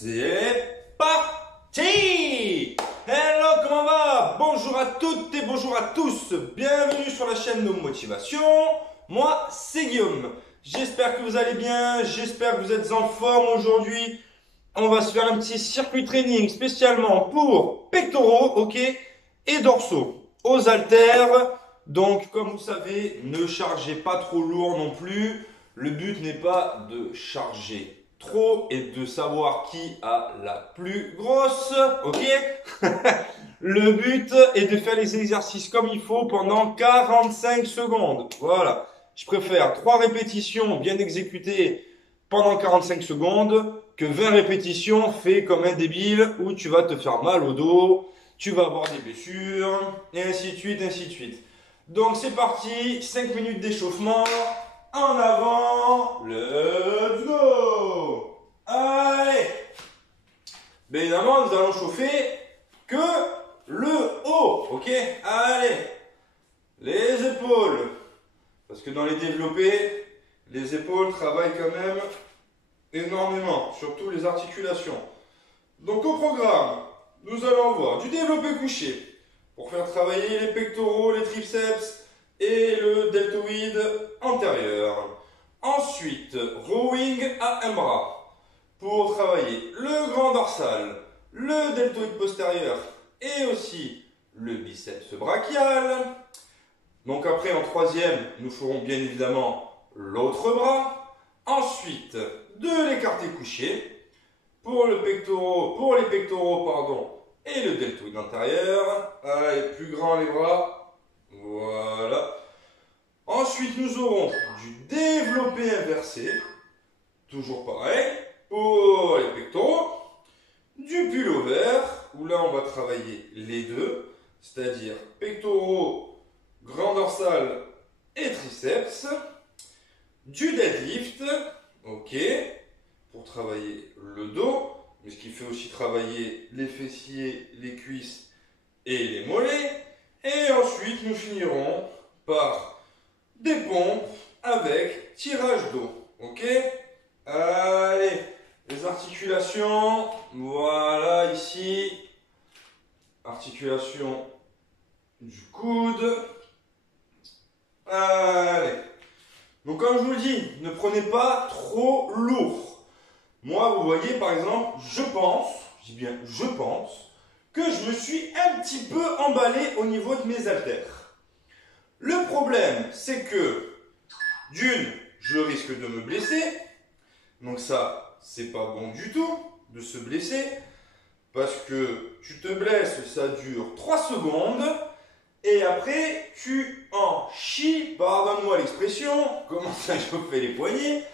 c'est parti! Hello, comment va? Bonjour à toutes et bonjour à tous. Bienvenue sur la chaîne de Motivation. Moi, c'est Guillaume. J'espère que vous allez bien. J'espère que vous êtes en forme aujourd'hui. On va se faire un petit circuit training spécialement pour pectoraux, ok, et dorsaux. Aux haltères. Donc, comme vous savez, ne chargez pas trop lourd non plus. Le but n'est pas de charger trop et de savoir qui a la plus grosse, ok? Le but est de faire les exercices comme il faut pendant 45 secondes. Voilà. Je préfère 3 répétitions bien exécutées pendant 45 secondes que 20 répétitions fait comme un débile où tu vas te faire mal au dos, tu vas avoir des blessures, et ainsi de suite, ainsi de suite. Donc c'est parti, 5 minutes d'échauffement. En avant, let's go! Allez! Bien évidemment, nous allons chauffer que le haut, ok? Allez! Les épaules. Parce que dans les développés, les épaules travaillent quand même énormément, surtout les articulations. Donc au programme, nous allons voir du développé couché pour faire travailler les pectoraux, les triceps et le deltoïde antérieur. Ensuite, rowing à un bras pour travailler le grand dorsal, le deltoïde postérieur et aussi le biceps brachial. Donc après, en troisième, nous ferons bien évidemment l'autre bras. Ensuite, de l'écarté couché pour les pectoraux, pardon, et le deltoïde antérieur. Allez, plus grand les bras. Voilà. Ensuite, nous aurons du développé inversé. Toujours pareil. Pour les pectoraux. Du pull over, où là, on va travailler les deux. C'est-à-dire pectoraux, grand dorsal et triceps. Du deadlift. Ok. Pour travailler le dos. Mais ce qui fait aussi travailler les fessiers, les cuisses et les mollets. Et ensuite, nous finirons par des pompes avec tirage d'eau. Ok? Allez, les articulations. Voilà, ici. Articulation du coude. Allez. Donc, comme je vous le dis, ne prenez pas trop lourd. Moi, vous voyez, par exemple, je pense, que je me suis un petit peu emballé au niveau de mes haltères. Le problème, c'est que, d'une, je risque de me blesser. Donc ça, c'est pas bon du tout de se blesser. Parce que tu te blesses, ça dure 3 secondes. Et après, tu en chies, pardonne-moi l'expression, commence à chauffer les poignets.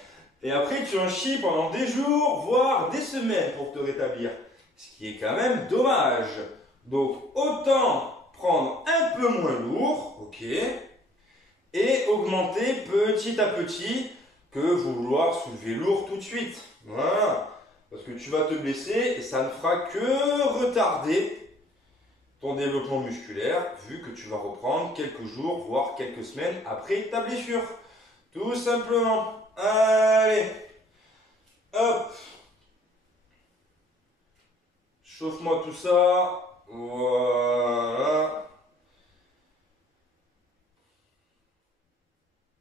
Et après, tu en chies pendant des jours, voire des semaines pour te rétablir. Ce qui est quand même dommage. Donc, autant prendre un peu moins lourd, ok, et augmenter petit à petit que vouloir soulever lourd tout de suite. Voilà. Parce que tu vas te blesser et ça ne fera que retarder ton développement musculaire vu que tu vas reprendre quelques jours, voire quelques semaines après ta blessure. Tout simplement. Allez. Hop. Chauffe-moi tout ça. Voilà.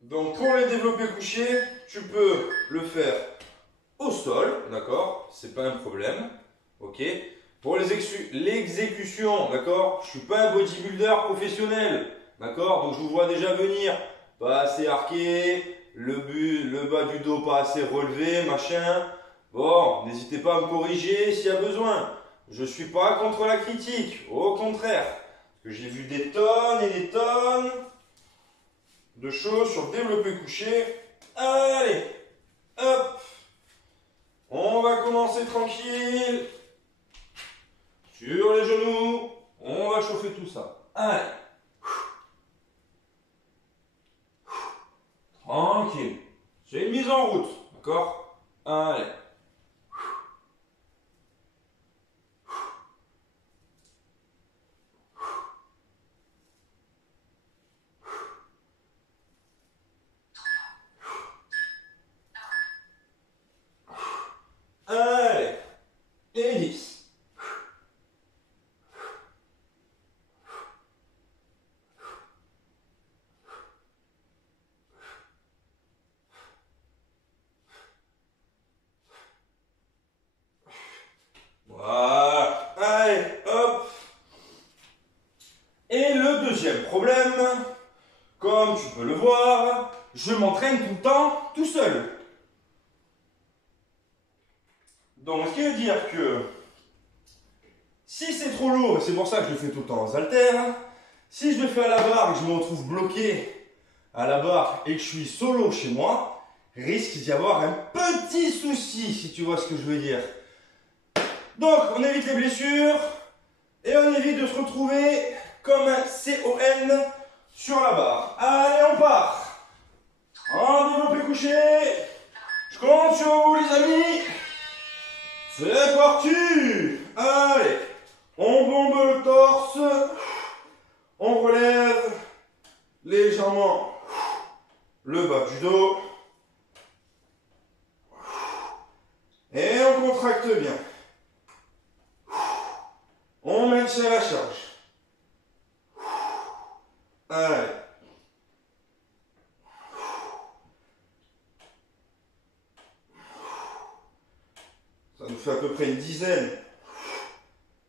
Donc pour les développés couchés, tu peux le faire au sol, d'accord? C'est pas un problème. Ok? Pour l'exécution, d'accord? Je suis pas un bodybuilder professionnel, d'accord? Donc je vous vois déjà venir. Pas assez arqué, le bas du dos pas assez relevé, machin. Bon, n'hésitez pas à me corriger s'il y a besoin. Je suis pas contre la critique, au contraire. Parce que j'ai vu des tonnes et des tonnes de choses sur le développé couché. Allez, hop. On va commencer tranquille. Sur les genoux. On va chauffer tout ça. Allez. Tranquille. C'est une mise en route. D'accord? Allez. Allez. je m'entraîne tout le temps tout seul. Donc, ce qui veut dire que si c'est trop lourd, et c'est pour ça que je le fais tout le temps en haltères, si je le fais à la barre et que je me retrouve bloqué à la barre et que je suis solo chez moi, risque d'y avoir un petit souci, si tu vois ce que je veux dire. Donc, on évite les blessures et on évite de se retrouver comme un CON sur la barre. Allez, on part. En développé couché. Je compte sur vous, les amis. C'est parti. Allez, on bombe le torse. On relève légèrement le bas du dos. Et on contracte bien. On maintient la charge. Allez. Ça nous fait à peu près une dizaine,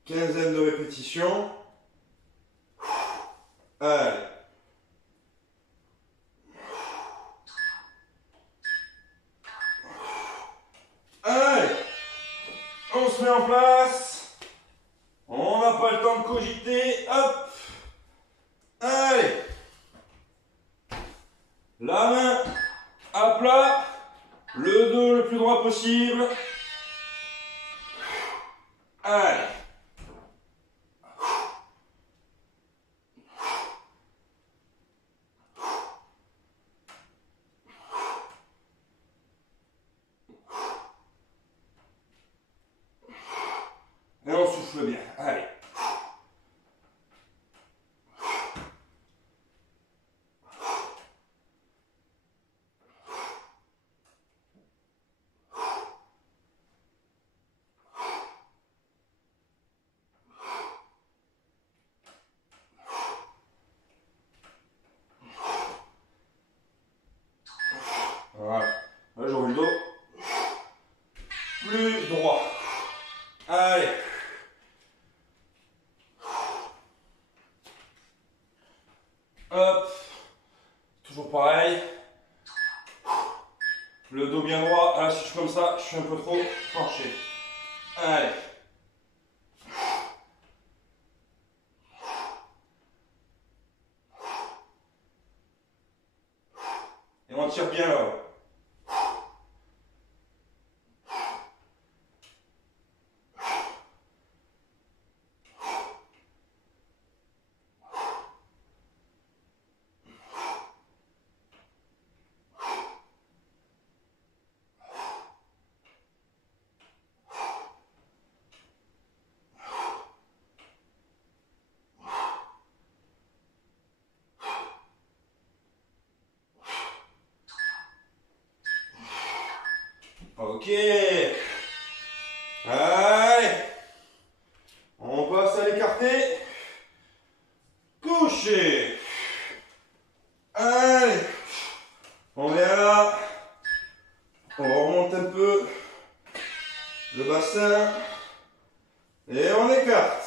quinzaine de répétitions. Allez. Allez. On se met en place. On n'a pas le temps de cogiter. Hop. Allez. La main à plat. Le dos le plus droit possible. Allez. Et on souffle bien. Allez. Voilà. Là, j'ouvre le dos. Plus droit. Allez. Hop. Toujours pareil. Le dos bien droit. Ah, si je suis comme ça, je suis un peu trop penché. Allez. Et on tire bien là-haut. Ok. Allez. On passe à l'écarté. Couché. Allez. On vient là. On remonte un peu le bassin. Et on écarte.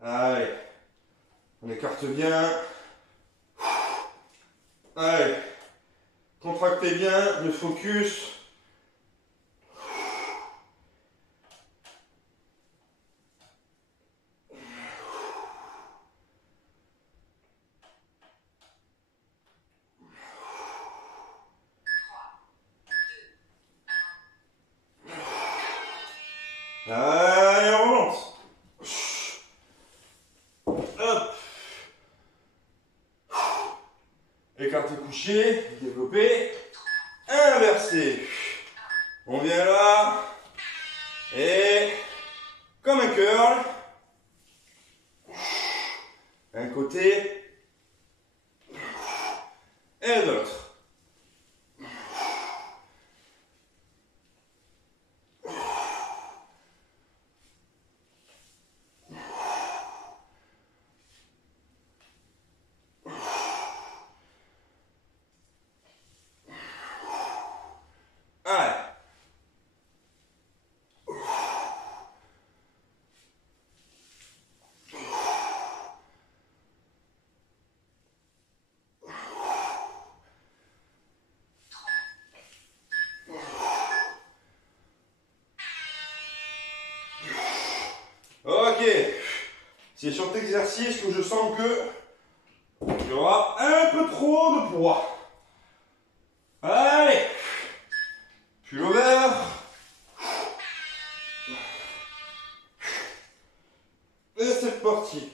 Allez. On écarte bien. Allez. Contractez bien le focus. Allez, on remonte. Hop. Écarté couché, développé, inversé. On vient là. Et comme un curl. Un côté et l'autre. Ok. C'est sur cet exercice que je sens que il y aura un peu trop de poids. Allez. Pull over. Et c'est parti.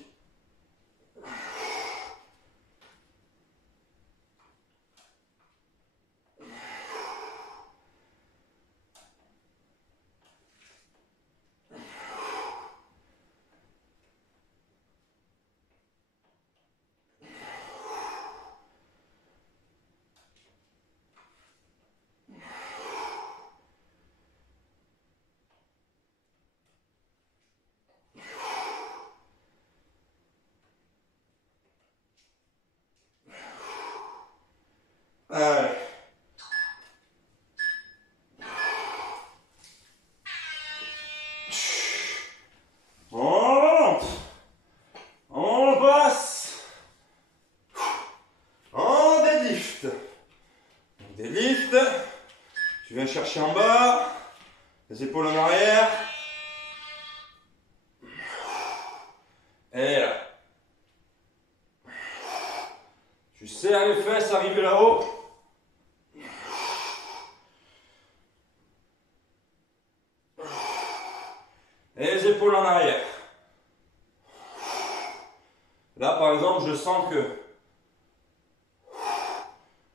Allez. On monte. On passe. En deadlift. Deadlift. Tu viens chercher en bas. Les épaules en arrière. Et là. Tu serres les fesses, arriver là-haut. Et les épaules en arrière. Là, par exemple, je sens que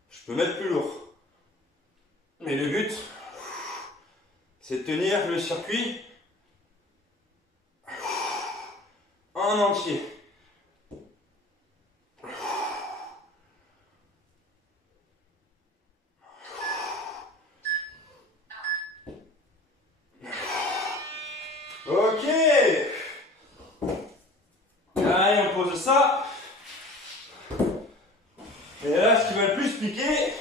je peux mettre plus lourd. Mais le but, c'est de tenir le circuit en entier. Ok. Allez, on pose ça. Et là, ce qui va le plus piquer,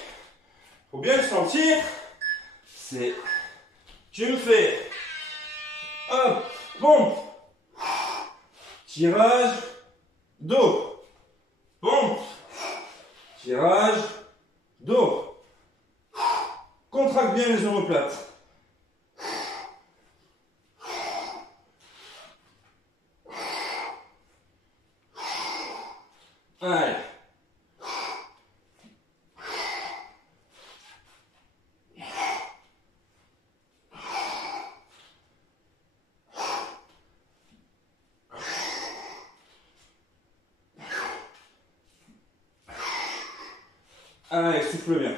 faut bien le sentir, c'est tu me fais hop, pompe, tirage, dos, pompe, tirage, dos. Contracte bien les omoplates. Allez. Allez, souffle bien.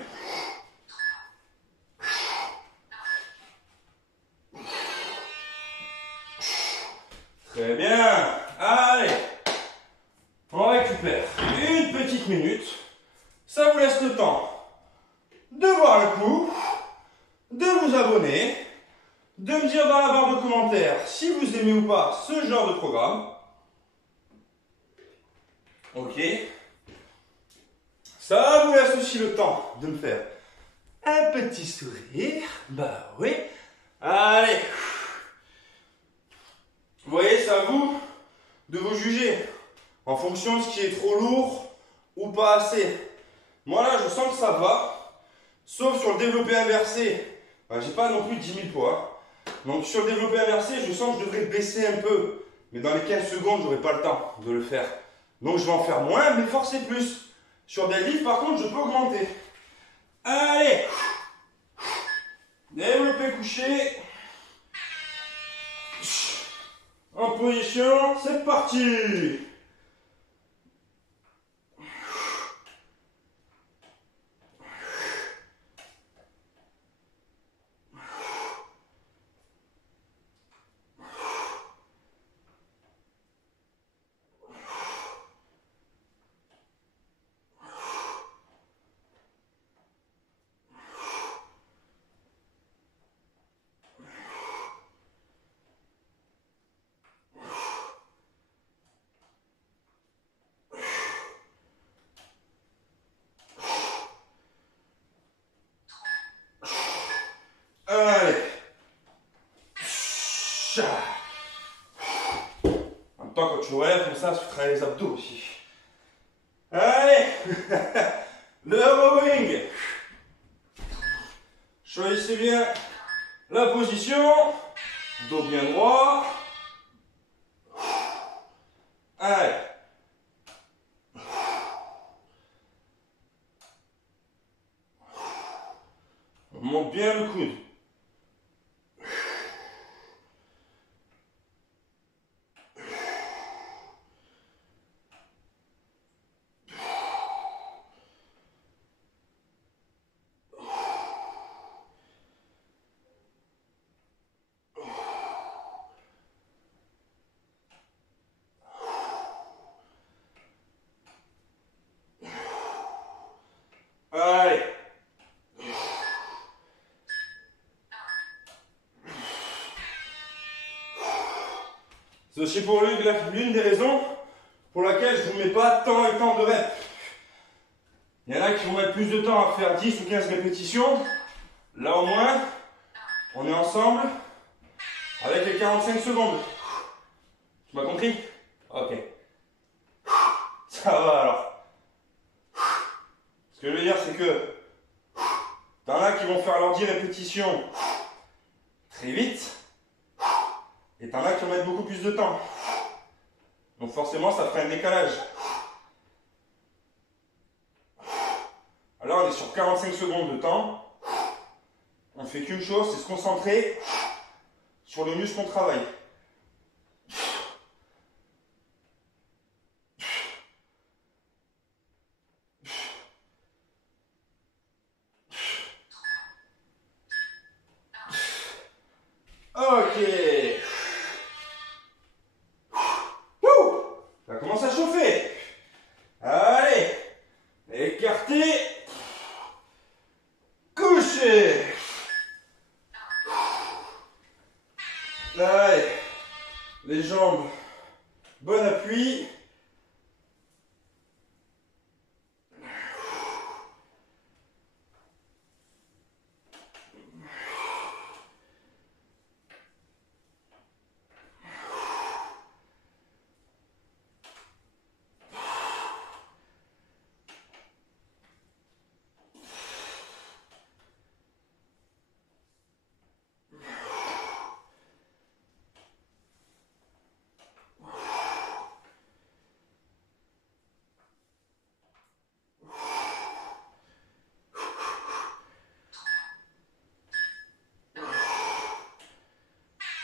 Très bien. Allez. On récupère une petite minute. Ça vous laisse le temps de voir le coup, de vous abonner, de me dire dans la barre de commentaires si vous aimez ou pas ce genre de programme. Ok. Ça vous laisse aussi le temps de me faire un petit sourire. Bah oui. Allez. Vous voyez, c'est à vous de vous juger en fonction de ce qui est trop lourd ou pas assez. Moi là, je sens que ça va. Sauf sur le développé inversé. Ben, j'ai pas non plus 10 000 poids. Donc sur le développé inversé, je sens que je devrais baisser un peu. Mais dans les 15 secondes, j'aurai pas le temps de le faire. Donc je vais en faire moins, mais forcer plus. Sur deadlift, par contre, je peux augmenter. Allez. Développé couché. En position, c'est parti. Allez. En même temps, quand tu relèves comme ça, tu travailles les abdos aussi. Allez. Le rowing. Choisissez bien la position. Dos bien droit. C'est aussi pour l'une des raisons pour laquelle je ne vous mets pas tant et tant de reps. Il y en a qui vont mettre plus de temps à faire 10 ou 15 répétitions. Là au moins, on est ensemble avec les 45 secondes. Tu m'as compris? Ok. Ça va alors. Ce que je veux dire, c'est que t'en as qui vont faire leurs 10 répétitions très vite. Et t'en as qui vont mettre beaucoup plus de temps. Donc forcément, ça ferait un décalage. Alors on est sur 45 secondes de temps. On ne fait qu'une chose, c'est se concentrer sur le muscle qu'on travaille. Ok. Ça commence à chauffer. Allez. Écarté. Couché. Allez. Les jambes. Bon appui.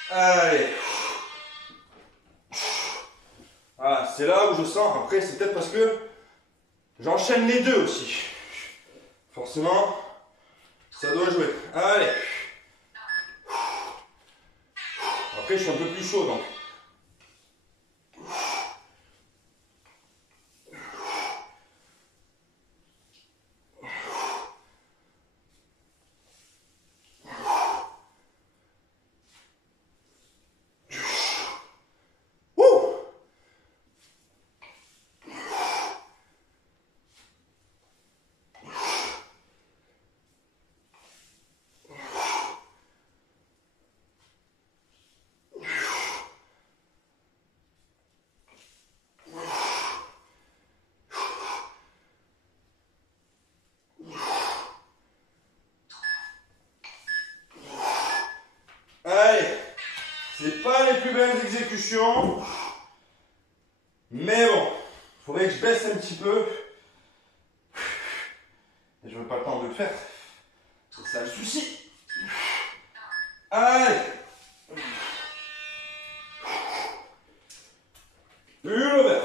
Allez. Voilà, c'est là où je sens, après c'est peut-être parce que j'enchaîne les deux aussi. Forcément, ça doit jouer. Allez. Après je suis un peu plus chaud donc. Allez, c'est pas les plus belles exécutions, mais bon, il faudrait que je baisse un petit peu. Et je n'ai pas le temps de le faire. C'est ça le souci. Allez. Pullover.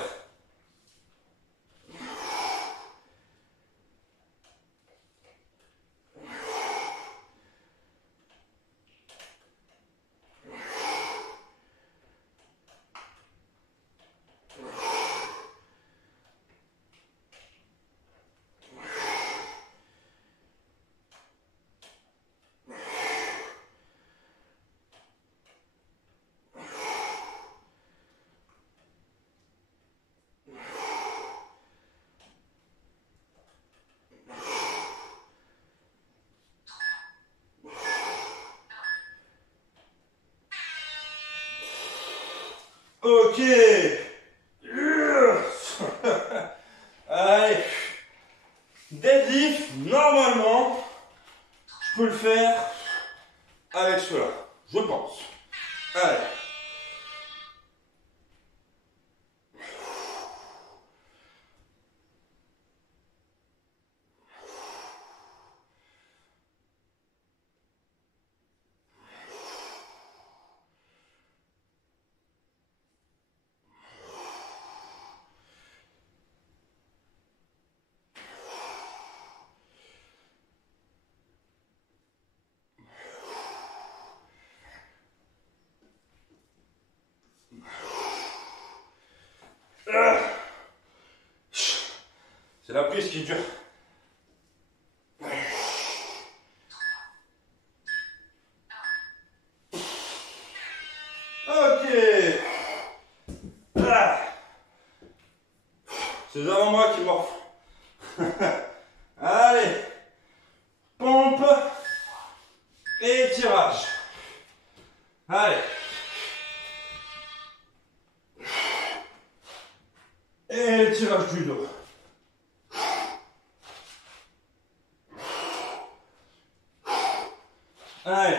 Ok. Allez. Deadlift, normalement, je peux le faire avec cela. Je pense. Allez. C'est la prise qui dure. Ok. C'est les avant-bras qui morflent. Allez. Pompe. Et tirage. Allez. Et le tirage du dos. Allez.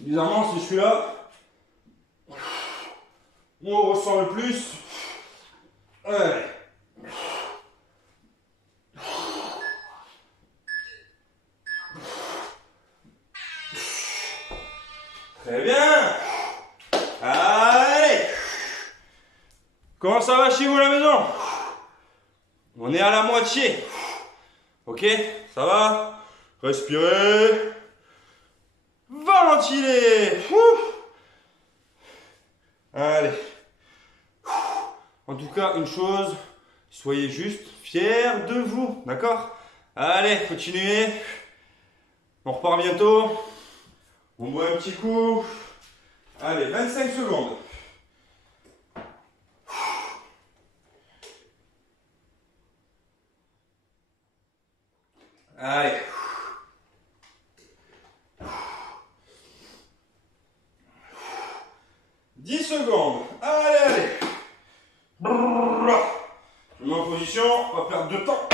Bizarrement, c'est celui-là où on ressent le plus. Allez. Très bien. Allez. Comment ça va chez vous à la maison? On est à la moitié. Ok, ça va? Respirez. Ventiler. Allez. En tout cas, une chose, soyez juste fiers de vous, d'accord? Allez, continuez. On repart bientôt. On boit un petit coup. Allez, 25 secondes. Allez. Dix secondes. Allez, allez. Je me mets en position, on va perdre de temps.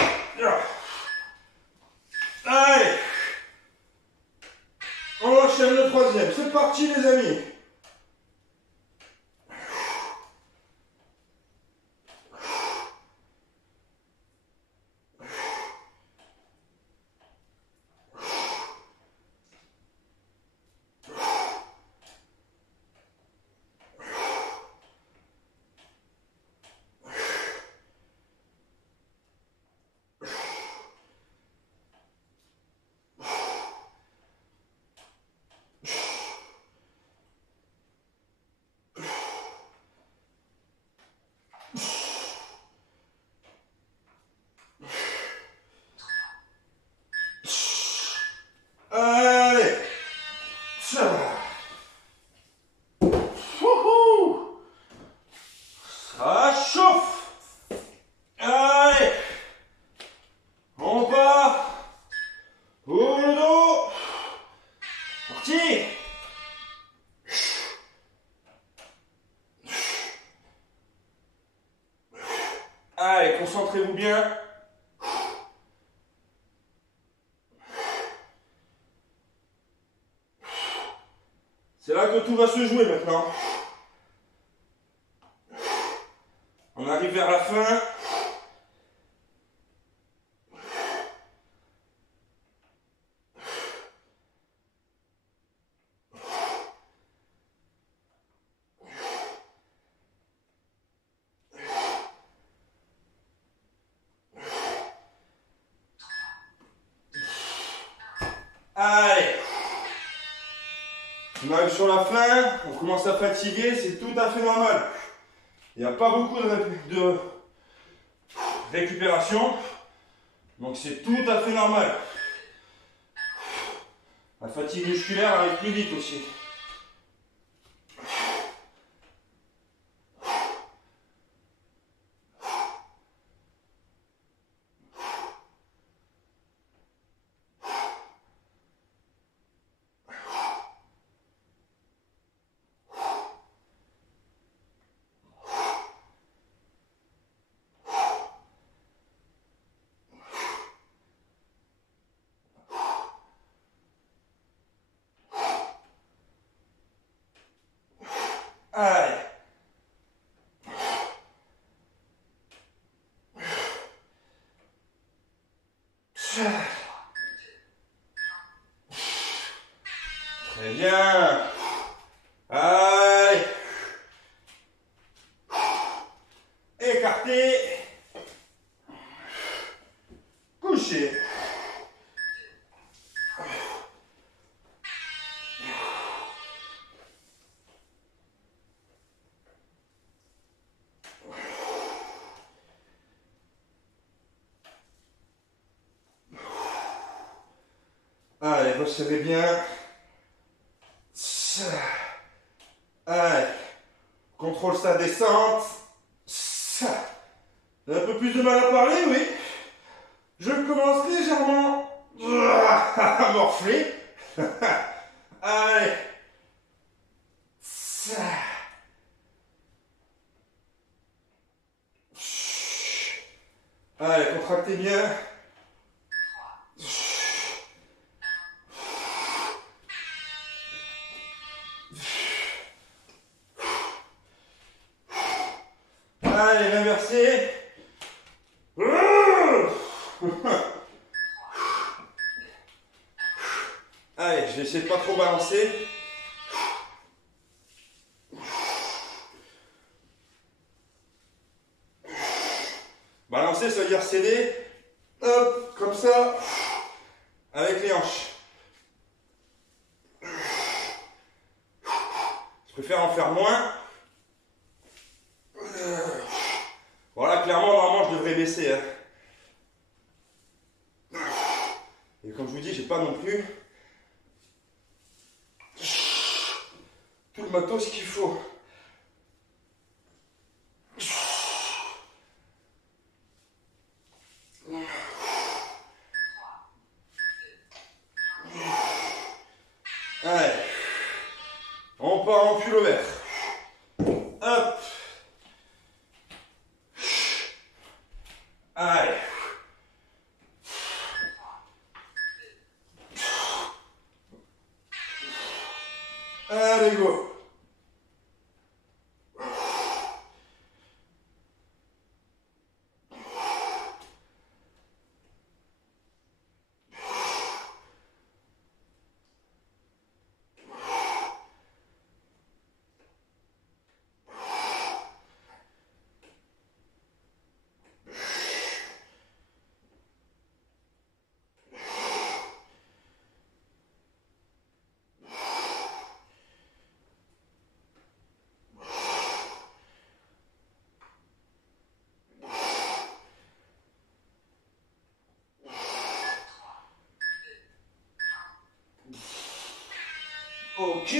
Allez. On enchaîne le troisième. C'est parti les amis. Allez. Ça chauffe. Allez. On part. Pour le dos. Parti. Allez, concentrez-vous bien. C'est là que tout va se jouer maintenant. On arrive vers la fin. Allez. On arrive sur la fin, on commence à fatiguer, c'est tout à fait normal. Il n'y a pas beaucoup de récupération, donc c'est tout à fait normal. La fatigue musculaire arrive plus vite aussi. Allez. Très bien. Allez. Écartez. Couchez. resserrez bien. Allez, contrôle sa descente. Un peu plus de mal à parler, oui. Je commence légèrement à morfler. Allez. Allez, contractez bien. Allez, l'inverser. Allez, je vais essayer de pas trop balancer. Balancer, ça veut dire céder. Hop, comme ça. Avec les hanches. Je préfère en faire moins. Voilà, clairement, normalement, je devrais baisser. Hein. Et comme je vous dis, j'ai pas non plus tout le matos qu'il faut. Allez, on part en pullover. Hop. Allez. Allez, go. Ok.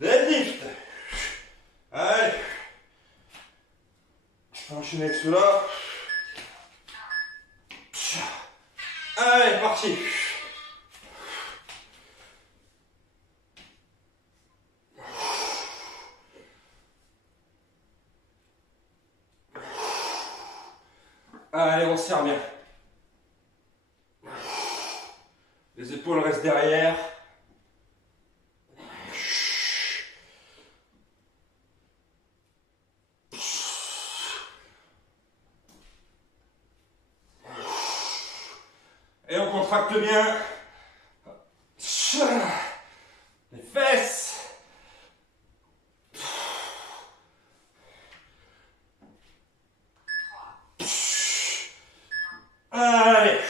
Deadlift. Allez. Je vais enchaîner avec cela. Allez, parti. Allez, on serre bien. Les épaules restent derrière. Et on contracte bien les fesses. Allez.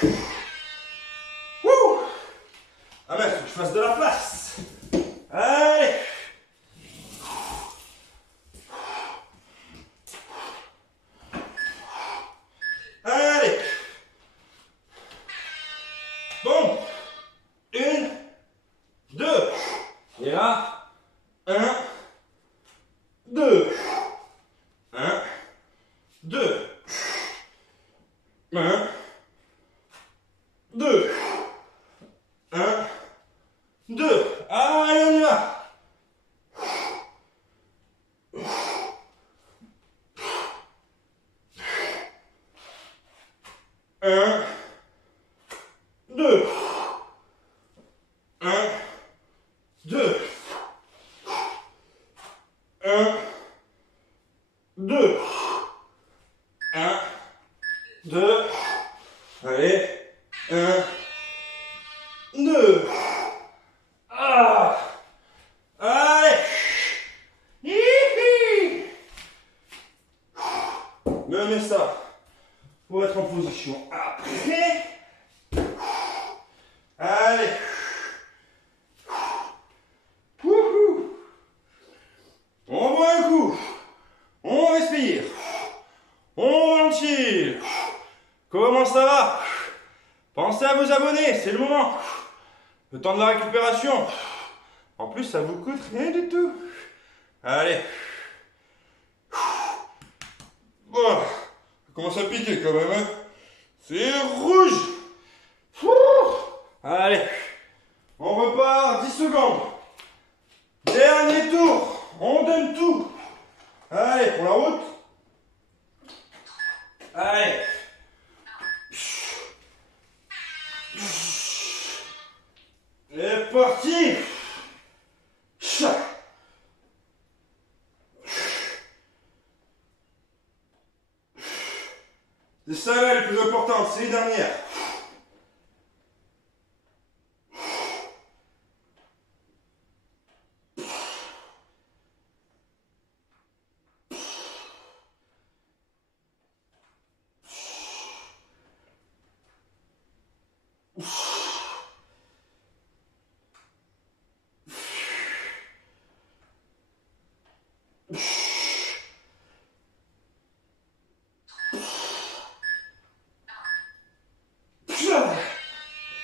Ah mais il faut que je fasse de la place. Allez. Allez. Bon. 1, 2. Et là. 1, 2. 1, 2. 1, 2. 1, 2. Allez, on y va. 1, 2. 1, 2. 1, 2. 1, 2. Allez. 1, 2. Ah. Allez. Hihi. Menez ça pour être en position après. Allez. Wouhou. On boit un coup. On respire. On ventile. Comment ça va? là. Pensez à vous abonner, c'est le moment. Le temps de la récupération. En plus, ça vous coûte rien du tout. Allez. Bon, ça commence à piquer quand même, hein. C'est rouge. Allez. On repart 10 secondes. Dernier tour. On donne tout. Allez, pour la route. Allez. C'est parti. C'est ça là le plus important, c'est les dernières.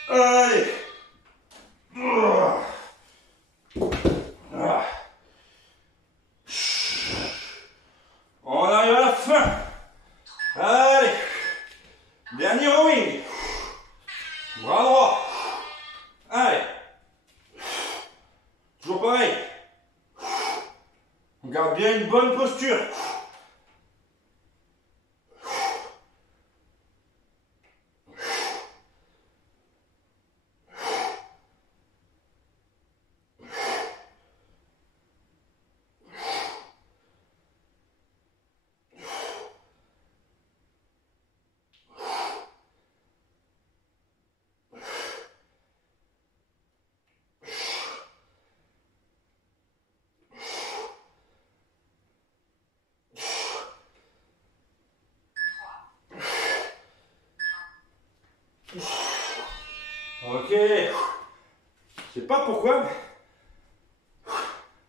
Allez. On arrive à la fin. Allez. Dernier rowing. Bras droit. Allez. Toujours pareil. On garde bien une bonne posture. Ok. Je sais pas pourquoi, mais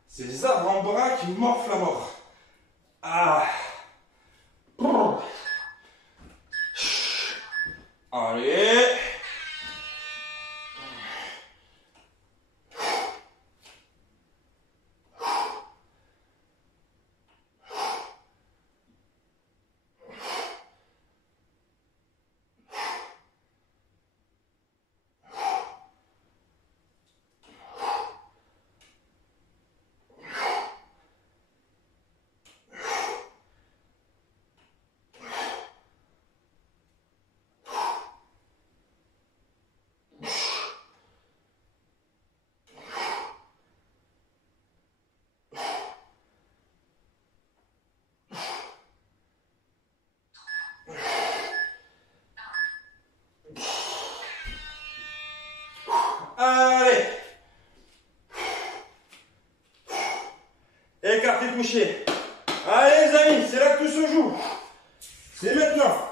c'est les avant-bras qui me morflent la mort. Ah. Allez. Allez. Écartez le coucher. Allez les amis, c'est là que tout se joue. C'est maintenant.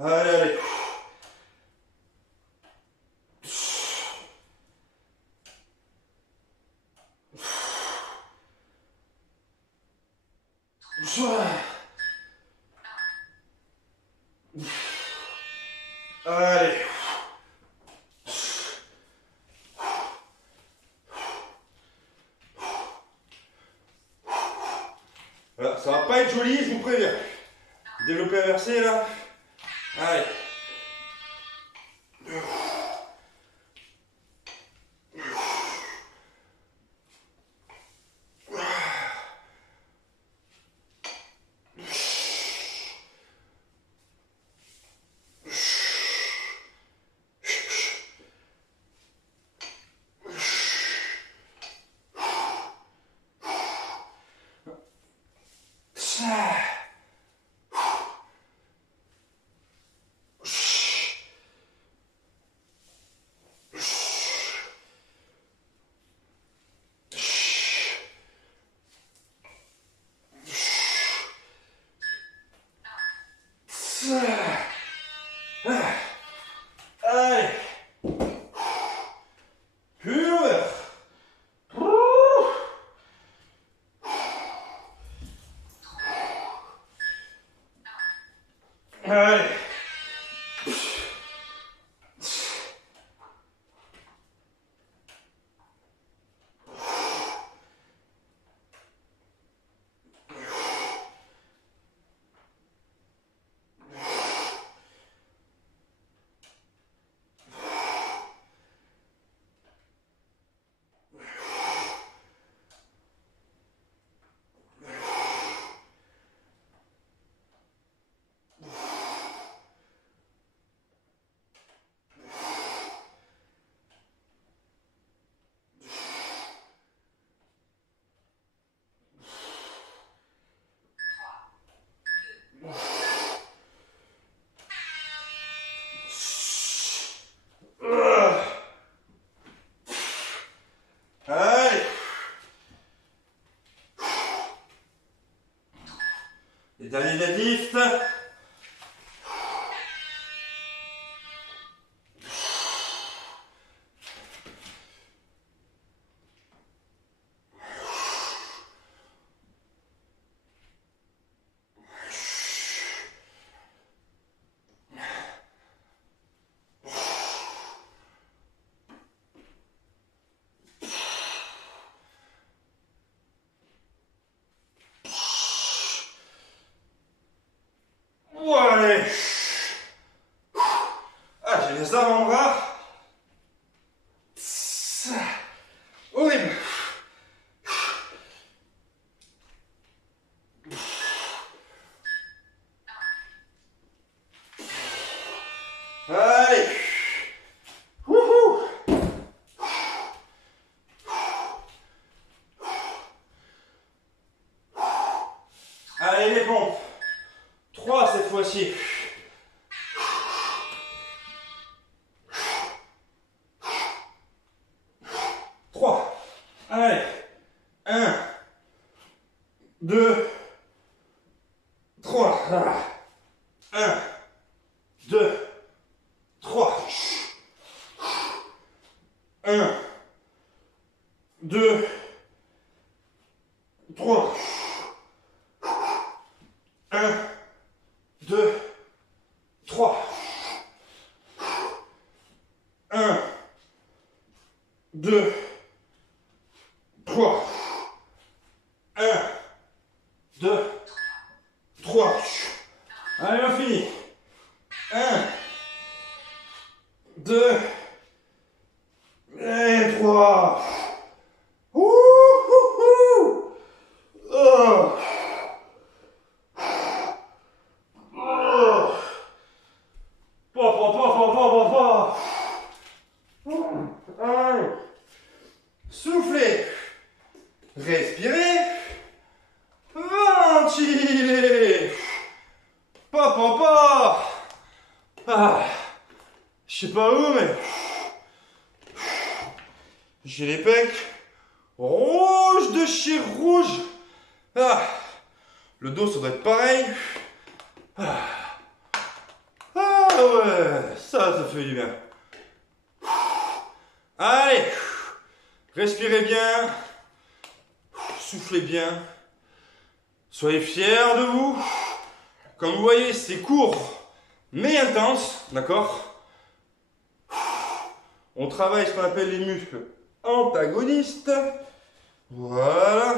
Allez, allez. Allez. Voilà, ça va pas être joli, je vous préviens. Développé inversé là. Allez. Allez. Pur. Allez. Allez. Les derniers deadlifts. Allez. Ah, j'ai les avant-bras. Horrible. Allez. Wouhou. Allez les pompes. 3 cette fois-ci. Allez. 1, 2, 3. 1, 2, 3. 1, 2, 3. 1, 2, 3. 1, 2, 3. 1, 2, 3. Allez, on finit. 1, 2, et 3. Ouh, ouh, ouh. Oh. Soufflez, respirez, ventilez. Ah, je sais pas où, mais j'ai les pecs rouges de chez rouge. Ah, le dos, ça doit être pareil. Ah ouais, ça fait du bien. Allez, respirez bien, soufflez bien, soyez fiers de vous. Comme vous voyez, c'est court mais intense, d'accord? On travaille ce qu'on appelle les muscles antagonistes. Voilà.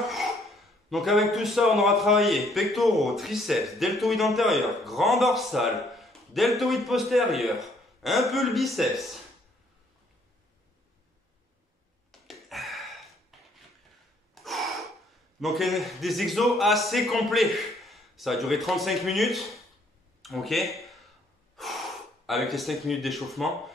Donc avec tout ça, on aura travaillé pectoraux, triceps, deltoïde antérieur, grand dorsal, deltoïde postérieur, un peu le biceps. Donc des exos assez complets. Ça va durer 35 minutes. Ok. Avec les 5 minutes d'échauffement.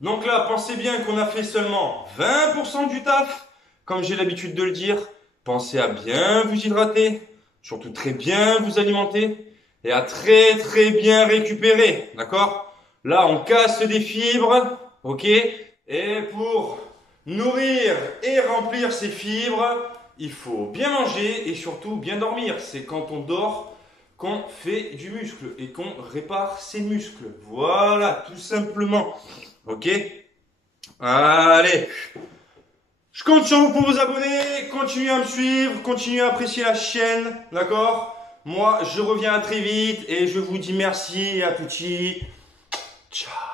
Donc là, pensez bien qu'on a fait seulement 20% du taf. Comme j'ai l'habitude de le dire. Pensez à bien vous hydrater. Surtout très bien vous alimenter. Et à très bien récupérer. D'accord? Là, on casse des fibres. Ok. Et pour nourrir et remplir ces fibres, il faut bien manger et surtout bien dormir. C'est quand on dort qu'on fait du muscle et qu'on répare ses muscles. Voilà, tout simplement. Ok? Allez. Je compte sur vous pour vous abonner, continuez à me suivre, continuez à apprécier la chaîne, d'accord? Moi, je reviens très vite et je vous dis merci et à tutti. Ciao.